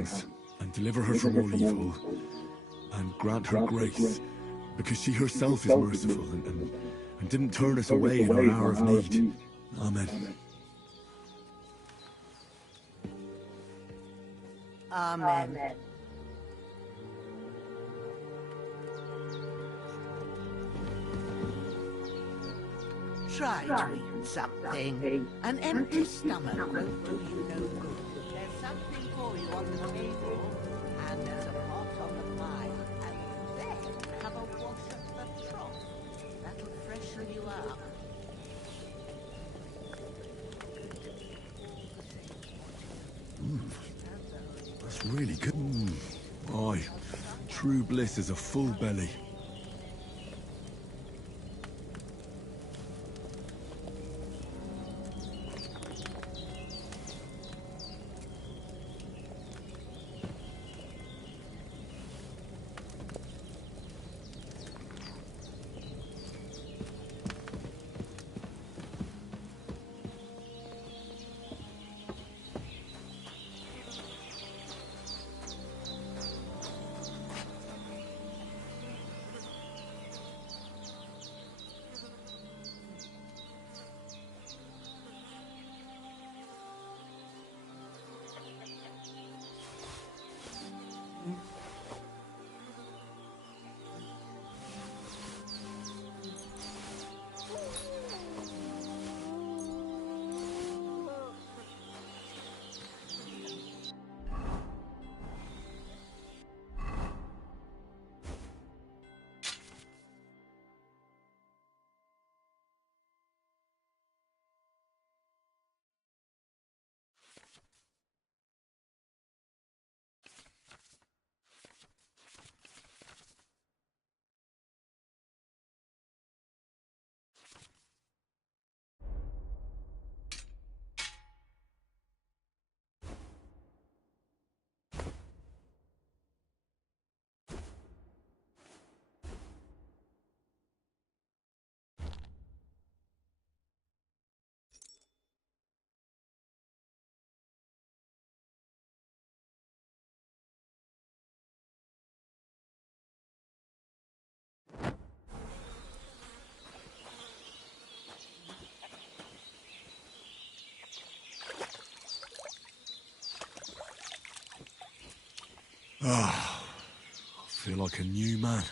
hands, and deliver her from all evil, and grant her grace, because she herself is merciful and didn't turn us away in our hour of need. Amen. Amen. Try to eat something. An empty stomach won't do you no good. There's something for you on the table, and there's a pot on the fire, and then have a wash at the trough. That'll freshen you up. That's really good. Aye, true bliss is a full belly. Ah, I feel like a new man.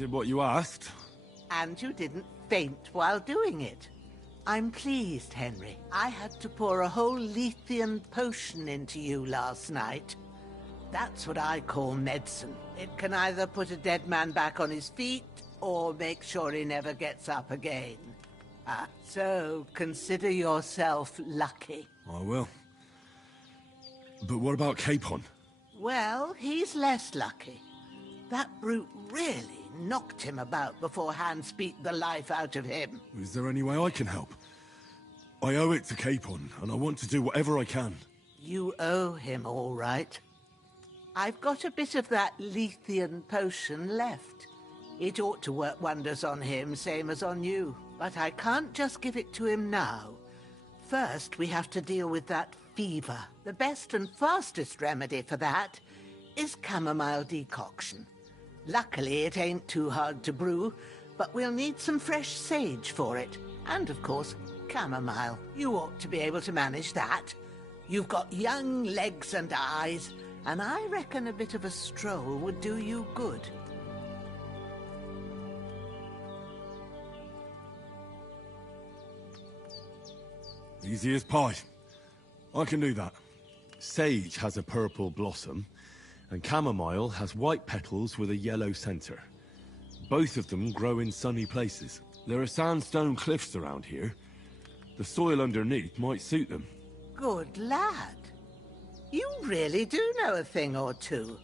Did what you asked. And you didn't faint while doing it. I'm pleased, Henry. I had to pour a whole Lethean potion into you last night. That's what I call medicine. It can either put a dead man back on his feet, or make sure he never gets up again. So consider yourself lucky. I will. But what about Capon? Well, he's less lucky. That brute really knocked him about before Hans beat the life out of him. Is there any way I can help? I owe it to Capon, and I want to do whatever I can. You owe him, all right. I've got a bit of that Lethean potion left. It ought to work wonders on him, same as on you. But I can't just give it to him now. First, we have to deal with that fever. The best and fastest remedy for that is chamomile decoction. Luckily, it ain't too hard to brew, but we'll need some fresh sage for it. And, of course, chamomile. You ought to be able to manage that. You've got young legs and eyes, and I reckon a bit of a stroll would do you good. Easy as pie. I can do that. Sage has a purple blossom, and chamomile has white petals with a yellow center. Both of them grow in sunny places. There are sandstone cliffs around here. The soil underneath might suit them. Good lad. You really do know a thing or two.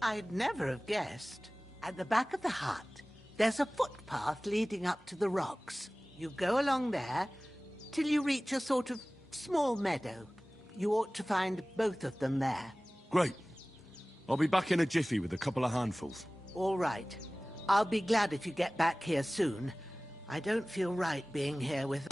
I'd never have guessed. At the back of the hut, there's a footpath leading up to the rocks. You go along there till you reach a sort of small meadow. You ought to find both of them there. Great. I'll be back in a jiffy with a couple of handfuls. All right. I'll be glad if you get back here soon. I don't feel right being here with...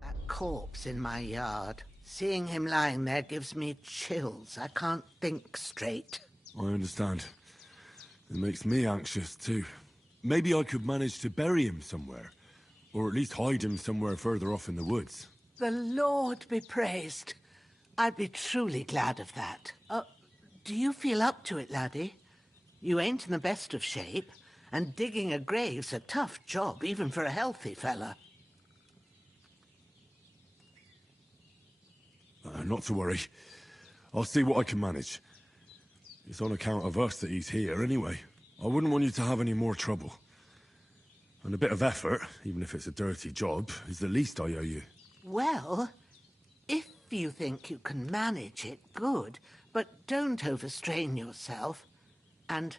That corpse in my yard. Seeing him lying there gives me chills. I can't think straight. I understand. It makes me anxious, too. Maybe I could manage to bury him somewhere. Or at least hide him somewhere further off in the woods. The Lord be praised. I'd be truly glad of that. Do you feel up to it, laddie? You ain't in the best of shape, and digging a grave's a tough job, even for a healthy fella. Not to worry. I'll see what I can manage. It's on account of us that he's here, anyway. I wouldn't want you to have any more trouble. And a bit of effort, even if it's a dirty job, is the least I owe you. Well, if you think you can manage it, good. But don't overstrain yourself. And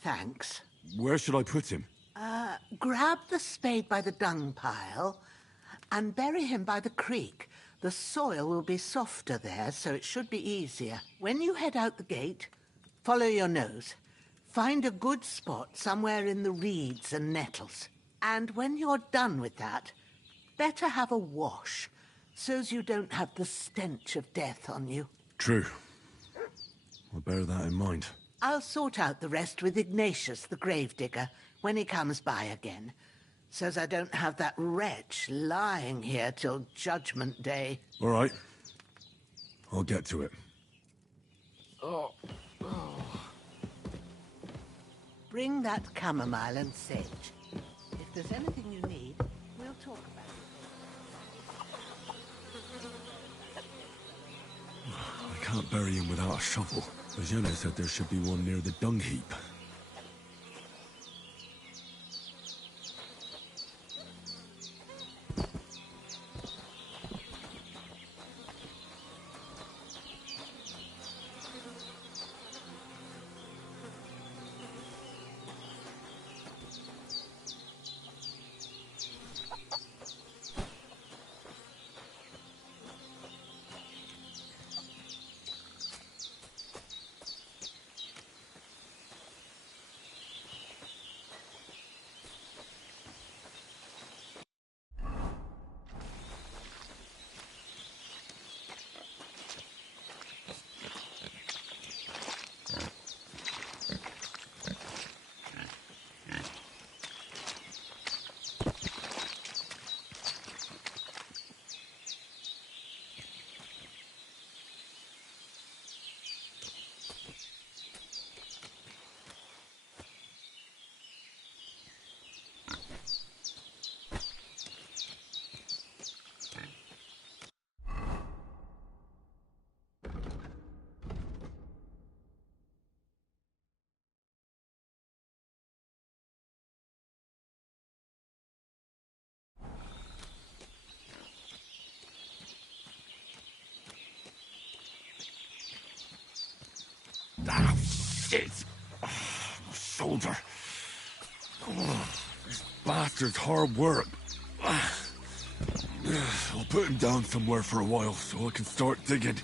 thanks. Where should I put him? Grab the spade by the dung pile and bury him by the creek. The soil will be softer there, so it should be easier. When you head out the gate, follow your nose. Find a good spot somewhere in the reeds and nettles. And when you're done with that, better have a wash, so's you don't have the stench of death on you. True. I'll bear that in mind. I'll sort out the rest with Ignatius, the gravedigger, when he comes by again. So's I don't have that wretch lying here till Judgment Day. All right. I'll get to it. Bring that chamomile and sage. If there's anything you need, we'll talk about it. I can't bury him without a shovel. Jenna said there should be one near the dung heap. Ah, shit! My shoulder. This bastard's hard work. I'll put him down somewhere for a while so I can start digging.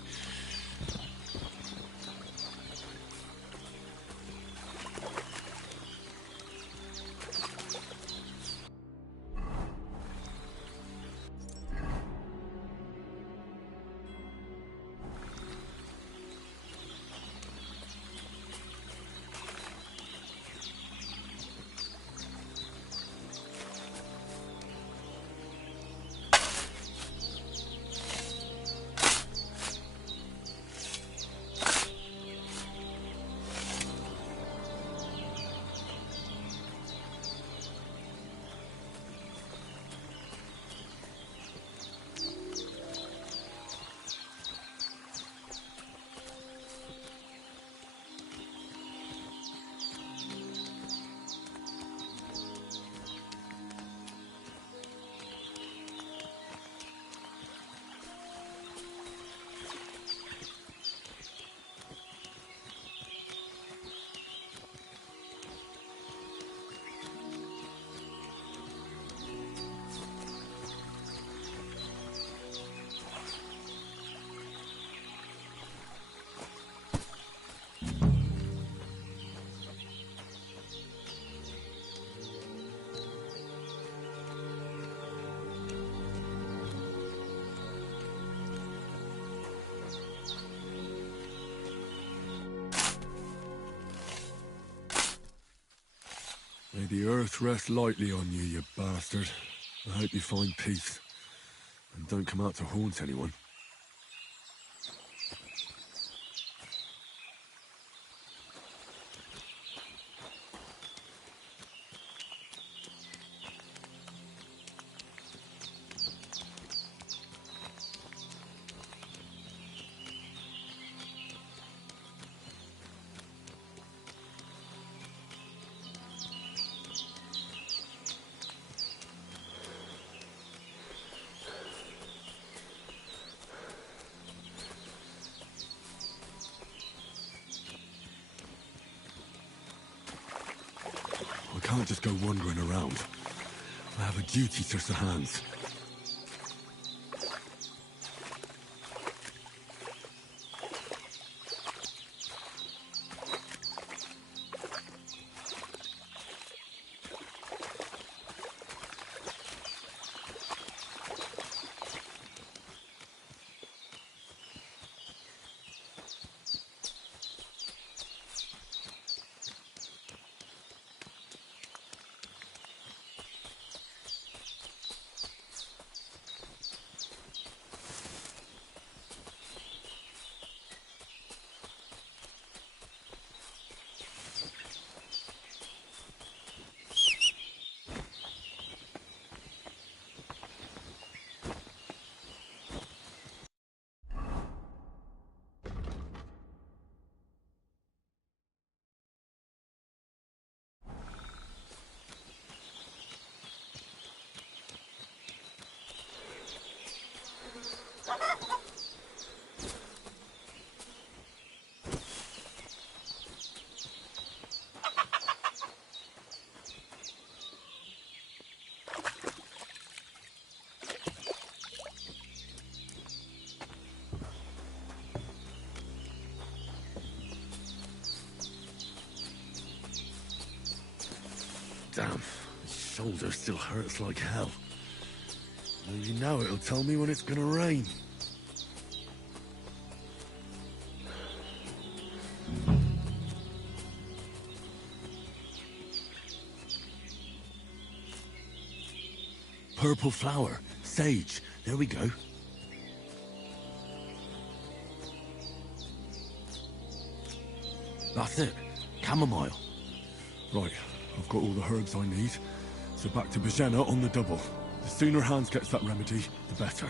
May the earth rest lightly on you, you bastard. I hope you find peace. And don't come out to haunt anyone. I can't just go wandering around. I have a duty to the hands. shoulder still hurts like hell. Maybe now it'll tell me when it's gonna rain. Purple flower. Sage. There we go. That's it. Chamomile. Right, I've got all the herbs I need. So back to Bajena on the double. The sooner Hans gets that remedy, the better.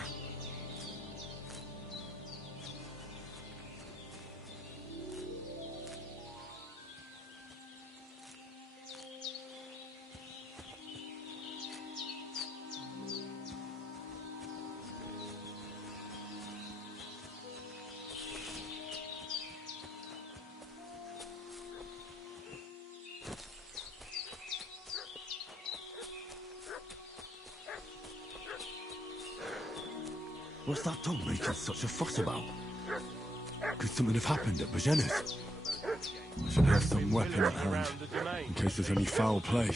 What's that dog making such a fuss about? Could something have happened at Bajena's? I should have some weapon at hand, in case there's any foul play.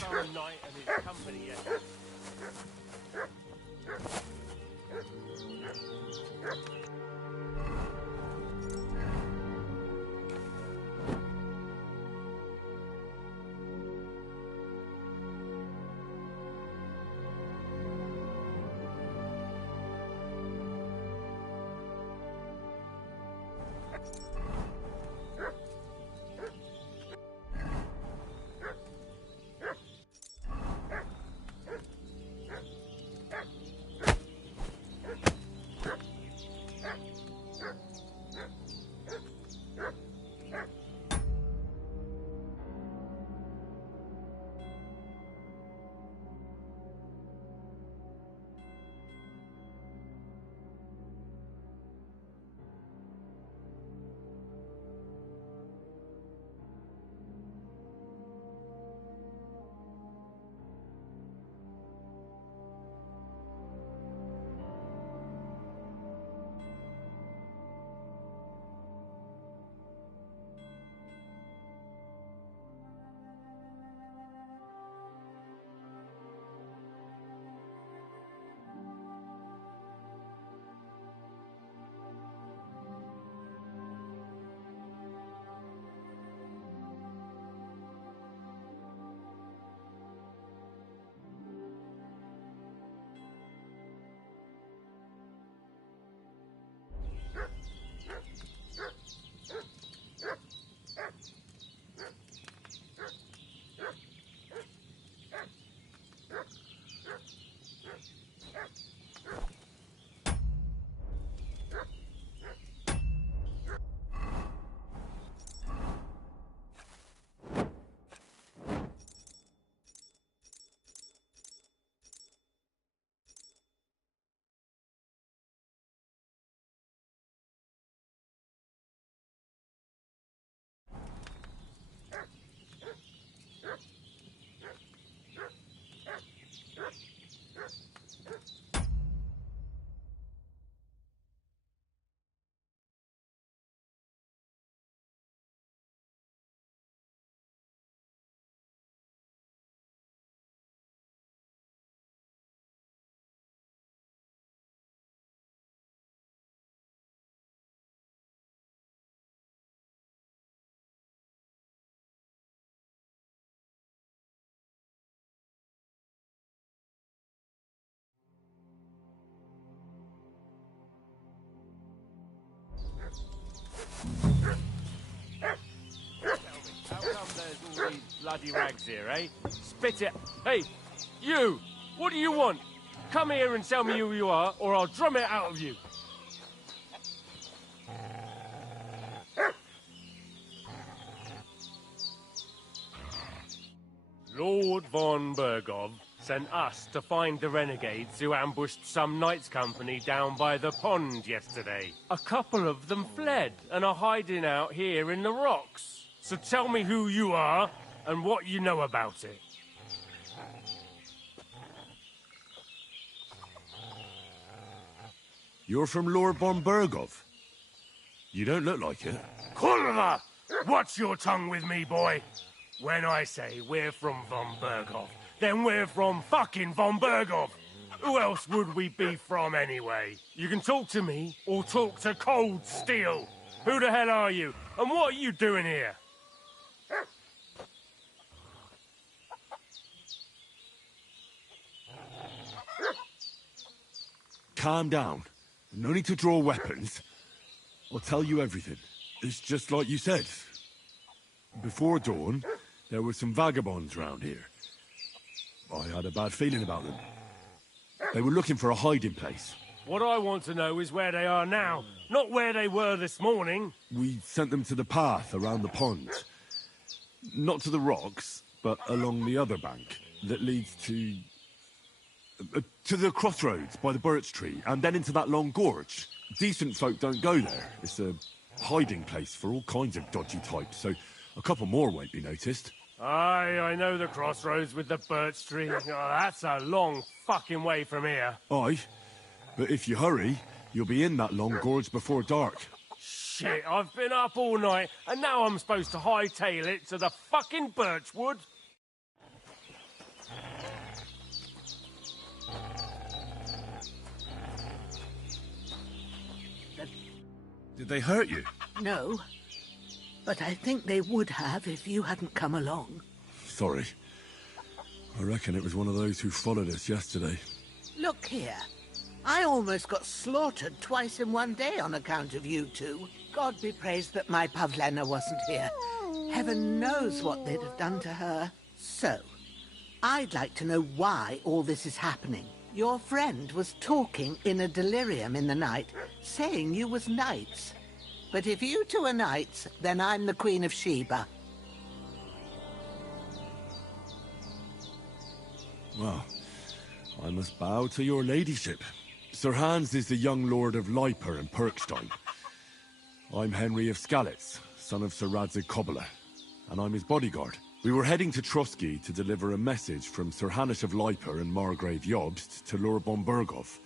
How come there's all these bloody rags here, eh? Spit it. Hey, you! What do you want? Come here and tell me who you are, or I'll drum it out of you. Lord von Bergov sent us to find the renegades who ambushed some knights' company down by the pond yesterday. A couple of them fled and are hiding out here in the rocks. So tell me who you are and what you know about it. You're from Lord von Bergov? You don't look like it. Watch your tongue with me, boy. When I say we're from von Bergov, then we're from fucking von Bergov. Who else would we be from anyway? You can talk to me or talk to Cold Steel. Who the hell are you? And what are you doing here? Calm down. No need to draw weapons. I'll tell you everything. It's just like you said. Before dawn, there were some vagabonds round here. I had a bad feeling about them. They were looking for a hiding place. What I want to know is where they are now, not where they were this morning. We sent them to the path around the pond. Not to the rocks, but along the other bank that leads to the crossroads by the birch tree, and then into that long gorge. Decent folk don't go there. It's a hiding place for all kinds of dodgy types, so a couple more won't be noticed. Aye, I know the crossroads with the birch tree. Oh, that's a long fucking way from here. Aye, but if you hurry, you'll be in that long gorge before dark. Shit, I've been up all night, and now I'm supposed to hightail it to the fucking birchwood? Did they hurt you? No, but I think they would have if you hadn't come along. Sorry. I reckon it was one of those who followed us yesterday. Look here. I almost got slaughtered twice in one day on account of you two. God be praised that my Pavlena wasn't here. Heaven knows what they'd have done to her. So, I'd like to know why all this is happening. Your friend was talking in a delirium in the night, saying you was knights. But if you two are knights, then I'm the Queen of Sheba. Well, I must bow to your ladyship. Sir Hans is the young lord of Leiper and Perkstein. I'm Henry of Skalitz, son of Sir Radzig Kobyla, and I'm his bodyguard. We were heading to Trotsky to deliver a message from Sir Hanush of Leiper and Margrave Jobst to Lord von Bergov.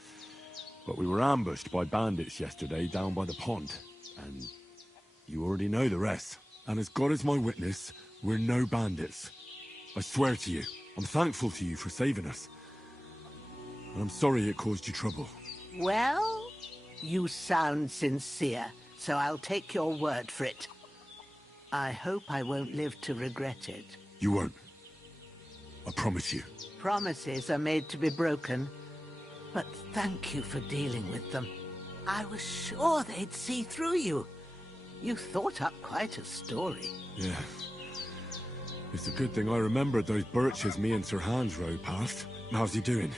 But we were ambushed by bandits yesterday down by the pond, and you already know the rest. And as God is my witness, we're no bandits. I swear to you, I'm thankful to you for saving us. And I'm sorry it caused you trouble. Well, you sound sincere, so I'll take your word for it. I hope I won't live to regret it. You won't. I promise you. Promises are made to be broken, but thank you for dealing with them. I was sure they'd see through you. You thought up quite a story. Yeah. It's a good thing I remembered those birches me and Sir Hans rode past. How's he doing?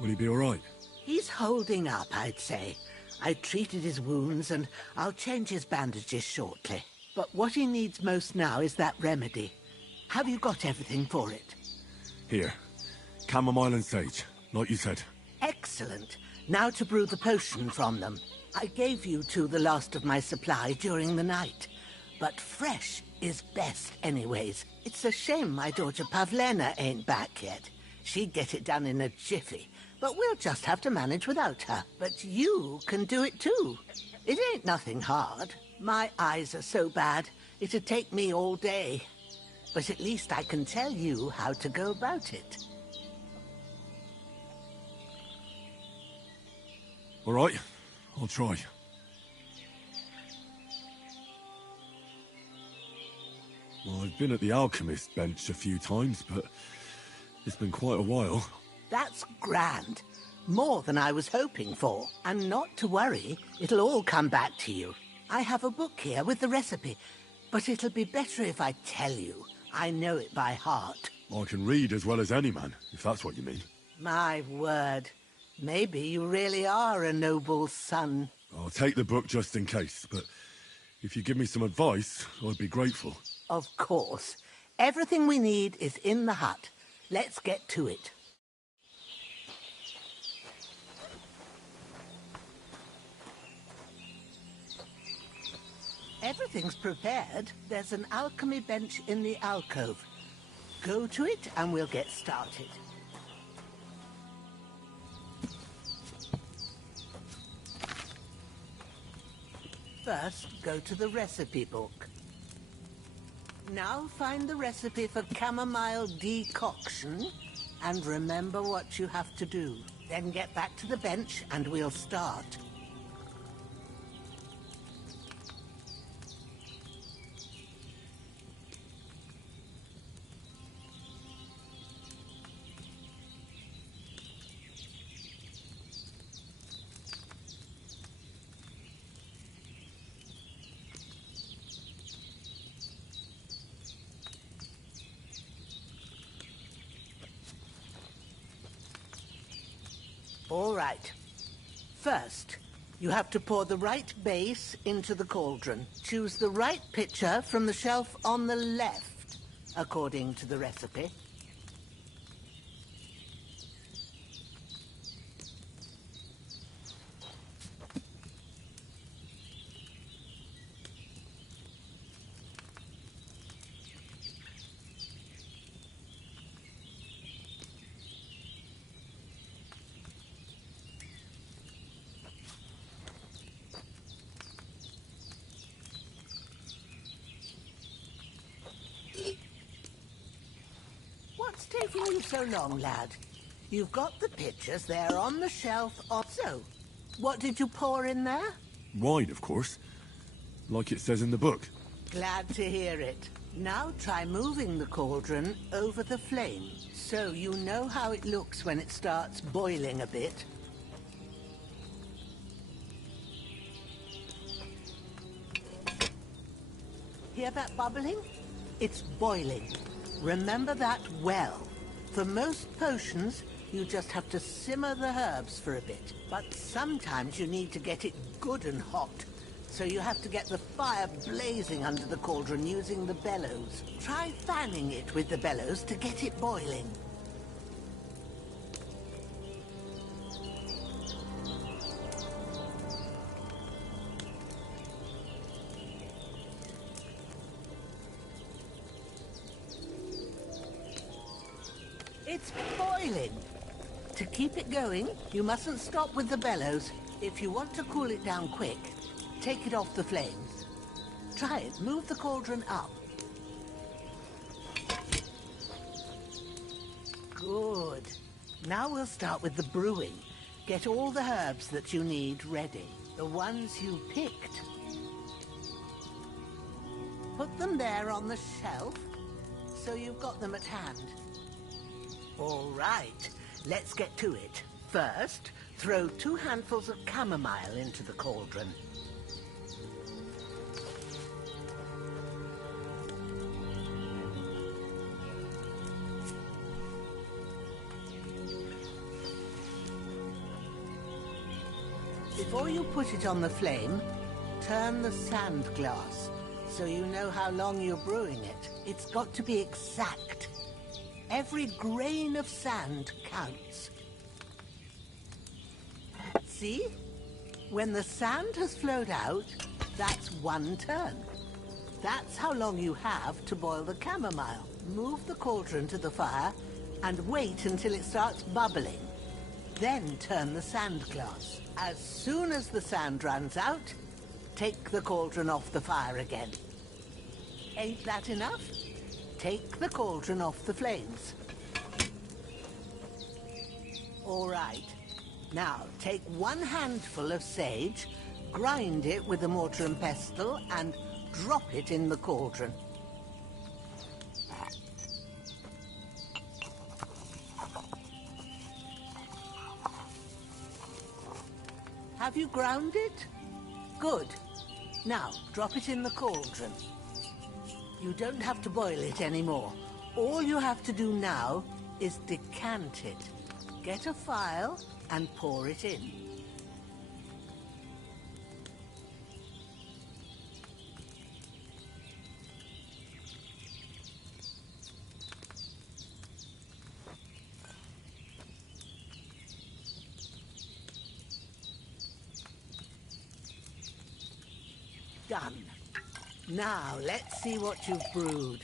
Will he be all right? He's holding up, I'd say. I treated his wounds, and I'll change his bandages shortly. But what he needs most now is that remedy. Have you got everything for it? Here. Chamomile and sage, like you said. Excellent. Now to brew the potion from them. I gave you two the last of my supply during the night. But fresh is best anyways. It's a shame my daughter Pavlena ain't back yet. She'd get it done in a jiffy. But we'll just have to manage without her. But you can do it too. It ain't nothing hard. My eyes are so bad, it'd take me all day. But at least I can tell you how to go about it. All right, I'll try. Well, I've been at the alchemist bench a few times, but it's been quite a while. That's grand. More than I was hoping for. And not to worry, it'll all come back to you. I have a book here with the recipe, but it'll be better if I tell you. I know it by heart. I can read as well as any man, if that's what you mean. My word. Maybe you really are a noble son. I'll take the book just in case, but if you give me some advice, I'd be grateful. Of course. Everything we need is in the hut. Let's get to it. Everything's prepared. There's an alchemy bench in the alcove. Go to it and we'll get started. First, go to the recipe book. Now find the recipe for chamomile decoction and remember what you have to do. Then get back to the bench and we'll start. All right. First, you have to pour the right base into the cauldron. Choose the right pitcher from the shelf on the left, according to the recipe. What's taking you so long, lad? You've got the pitchers there on the shelf also. What did you pour in there? Wine, of course. Like it says in the book. Glad to hear it. Now try moving the cauldron over the flame, so you know how it looks when it starts boiling a bit. Hear that bubbling? It's boiling. Remember that well. For most potions, you just have to simmer the herbs for a bit. But sometimes you need to get it good and hot. So you have to get the fire blazing under the cauldron using the bellows. Try fanning it with the bellows to get it boiling. It's boiling. To keep it going, you mustn't stop with the bellows. If you want to cool it down quick, take it off the flames. Try it. Move the cauldron up. Good. Now we'll start with the brewing. Get all the herbs that you need ready. The ones you picked. Put them there on the shelf, so you've got them at hand. All right, let's get to it. First, throw 2 handfuls of chamomile into the cauldron. Before you put it on the flame, turn the sand glass, so you know how long you're brewing it. It's got to be exact. Every grain of sand counts. See? When the sand has flowed out, that's 1 turn. That's how long you have to boil the chamomile. Move the cauldron to the fire and wait until it starts bubbling. Then turn the sand glass. As soon as the sand runs out, take the cauldron off the fire again. Ain't that enough? Take the cauldron off the flames. All right. Now, take 1 handful of sage, grind it with a mortar and pestle, and drop it in the cauldron. Have you ground it? Good. Now, drop it in the cauldron. You don't have to boil it anymore. All you have to do now is decant it. Get a phial and pour it in. Done. Now, let's see what you've brewed.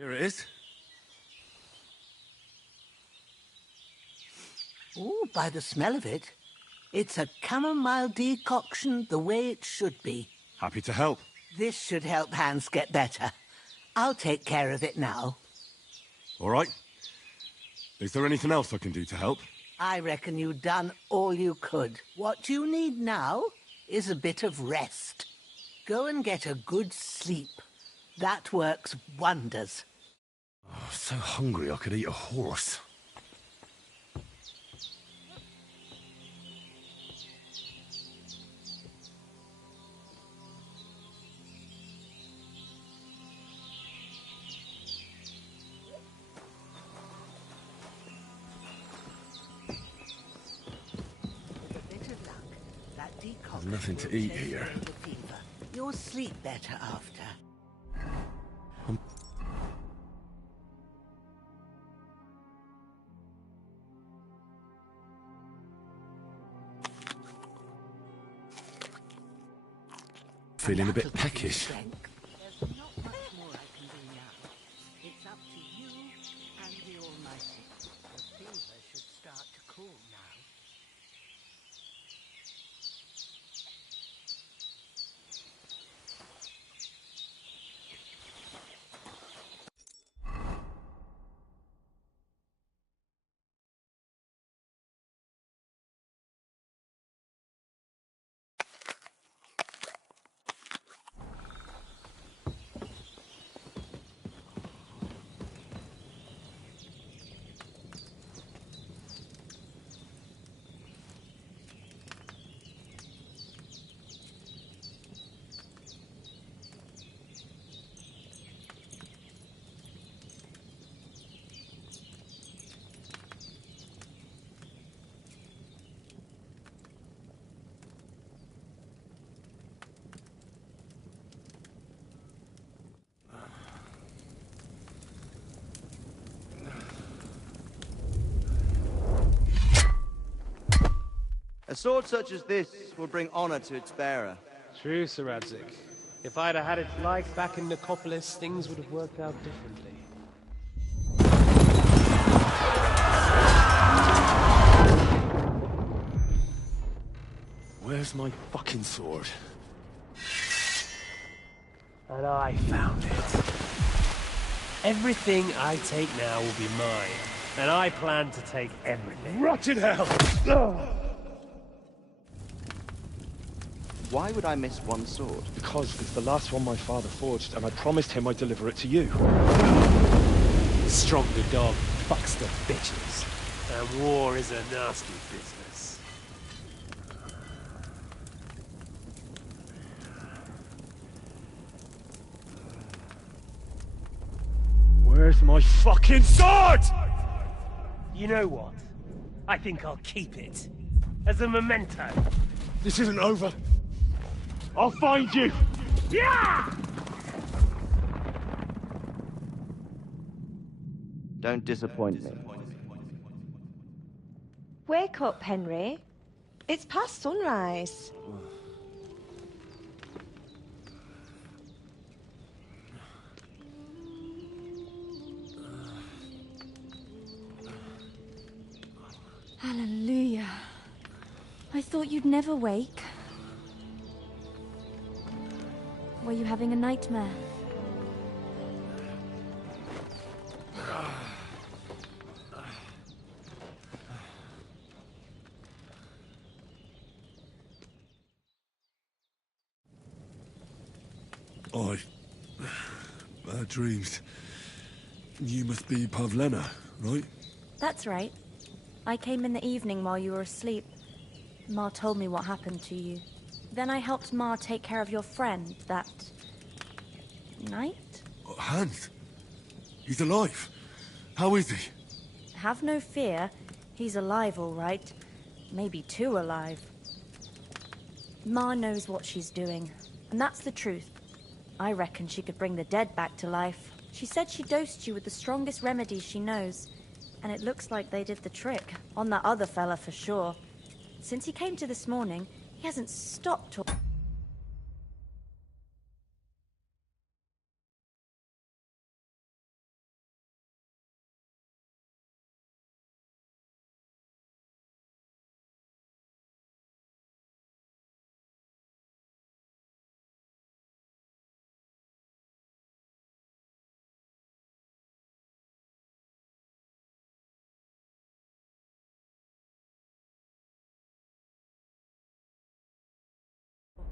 Here it is. Oh, by the smell of it, it's a chamomile decoction the way it should be. Happy to help. This should help Hans get better. I'll take care of it now. All right. Is there anything else I can do to help? I reckon you've done all you could. What you need now is a bit of rest. Go and get a good sleep. That works wonders. Oh, so hungry I could eat a horse. There's nothing to eat here. You'll sleep better after. Feeling a bit peckish. There's not much more I can do now. It's up to you and the Almighty. The fever should start to cool now. A sword such as this will bring honor to its bearer. True, Sir Radzik. If I'd have had its life back in Nicopolis, things would have worked out differently. Where's my fucking sword? And I found it. Everything I take now will be mine, and I plan to take everything. Rotted hell! Why would I miss one sword? Because it's the last one my father forged, and I promised him I'd deliver it to you. Stronger dog fucks the bitches, and war is a nasty business. Where's my fucking sword? You know what? I think I'll keep it. As a memento. This isn't over. I'll find you! Yeah! Don't disappoint me. Wake up, Henry. It's past sunrise. Hallelujah. I thought you'd never wake. Were you having a nightmare? Bad dreams. You must be Pavlena, right? That's right. I came in the evening while you were asleep. Ma told me what happened to you. Then I helped Ma take care of your friend that night? Hans? He's alive. How is he? Have no fear. He's alive, all right. Maybe too alive. Ma knows what she's doing, and that's the truth. I reckon she could bring the dead back to life. She said she dosed you with the strongest remedies she knows, and it looks like they did the trick. On that other fella for sure. Since he came to this morning, he hasn't stopped talking.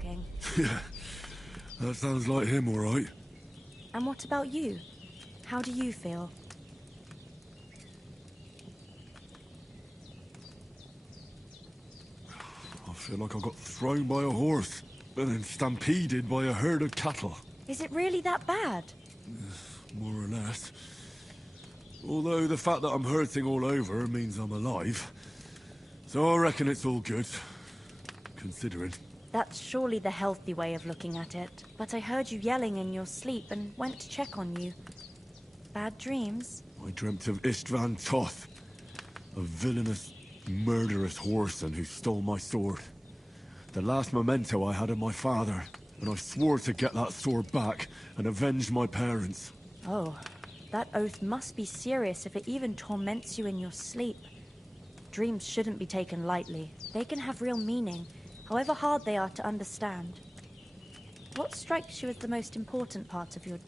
talking. Yeah, that sounds like him, all right. And what about you? How do you feel? I feel like I got thrown by a horse, and then stampeded by a herd of cattle. Is it really that bad? More or less. Although the fact that I'm hurting all over means I'm alive. So I reckon it's all good. Considering. That's surely the healthy way of looking at it. But I heard you yelling in your sleep and went to check on you. Bad dreams? I dreamt of Istvan Toth, a villainous, murderous whoreson who stole my sword. The last memento I had of my father, and I swore to get that sword back and avenge my parents. Oh, that oath must be serious if it even torments you in your sleep. Dreams shouldn't be taken lightly. They can have real meaning, however hard they are to understand. What strikes you as the most important part of your